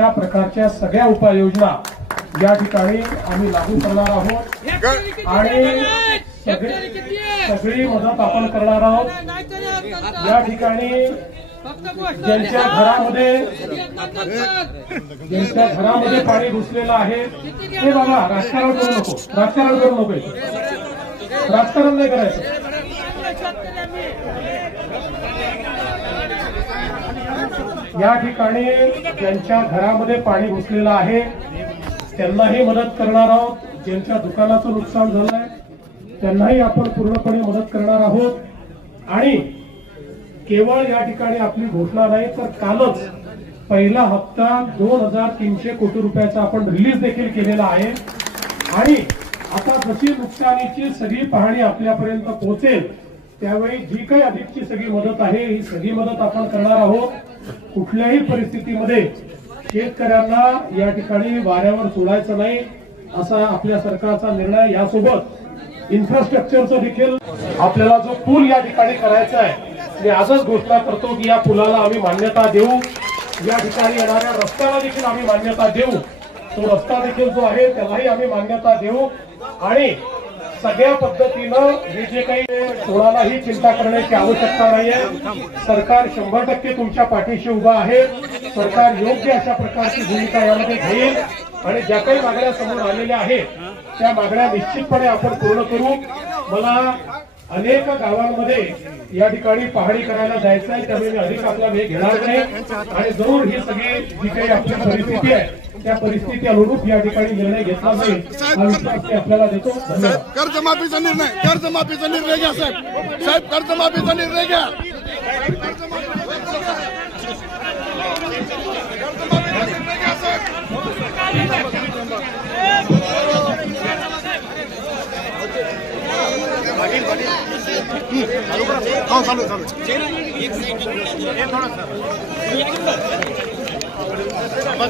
या प्रकारच्या सगळ्या उपाययोजना या ठिकाणी आम्ही लागू करणार आहोत आणि सगळी मदत आपण करणार आहोत। या ठिकाणी ज्यांच्या घरामध्ये पाणी घुसलेलं आहे ते बाबा राजकारण करू नको, राजकारण नाही करायचं। या ठिकाणी ज्यांच्या घरामध्ये पाणी घुसलेलं आहे त्यांनाही मदत करणार आहोत। ज्यांच्या दुकानाचं नुकसान झालंय त्यांनाही आपण पूर्णपणे मदत करणार आहोत। आणि केवळ या ठिकाणी आपली घोषणा नाही तर कालच पहिला हप्ता 2300 कोटी रुपयाचा आपण रिलीज देखील केलेला आहे। आणि आता जशी नुकसानीची सगळी पाहणी आपल्यापर्यंत पोहोचेल त्यावेळी जी काही अधिकची सगळी मदत आहे ही सगळी मदत आपण करणार आहोत। कुठल्याही परिस्थितीमध्ये शेतकऱ्यांना या ठिकाणी वाऱ्यावर सोडायचं नाही असा आपल्या सरकारचा निर्णय। यासोबत इन्फ्रास्ट्रक्चरचा देखील आपल्याला जो पूल या ठिकाणी करायचा आहे मी आजच घोषणा करतो की या पुलाला आम्ही मान्यता देऊ। या ठिकाणी येणाऱ्या रस्त्याला देखील आम्ही मान्यता देऊ। तो रस्ता देखील जो आहे त्यालाही आम्ही मान्यता देऊ। आणि सगळ्या पद्धतीनं हे जे काही कोणालाही चिंता करण्याची आवश्यकता नाहीये। सरकार 100% तुमच्या पाठीशी उभा आहे। सरकार योग्य अशा प्रकारची भूमिका यामध्ये घेईल आणि ज्या काही मागण्या समोर आलेल्या आहेत त्या मागण्या निश्चितपणे आपण पूर्ण करू। मला अनेक गावांमध्ये या ठिकाणी पाहणी करायला जायचं आहे त्यामुळे मी अधिक आपला वेळ घेणार नाही आणि जरूर ही सगळी जी काही आपली परिस्थिती आहे त्या परिस्थिती अनुरूप या ठिकाणी निर्णय घेतला जाईल हा विश्वास आपल्याला देतो। कर्जमाफीचा निर्णय घ्या साहेब, कर्जमाफीचा निर्णय घ्या। चालू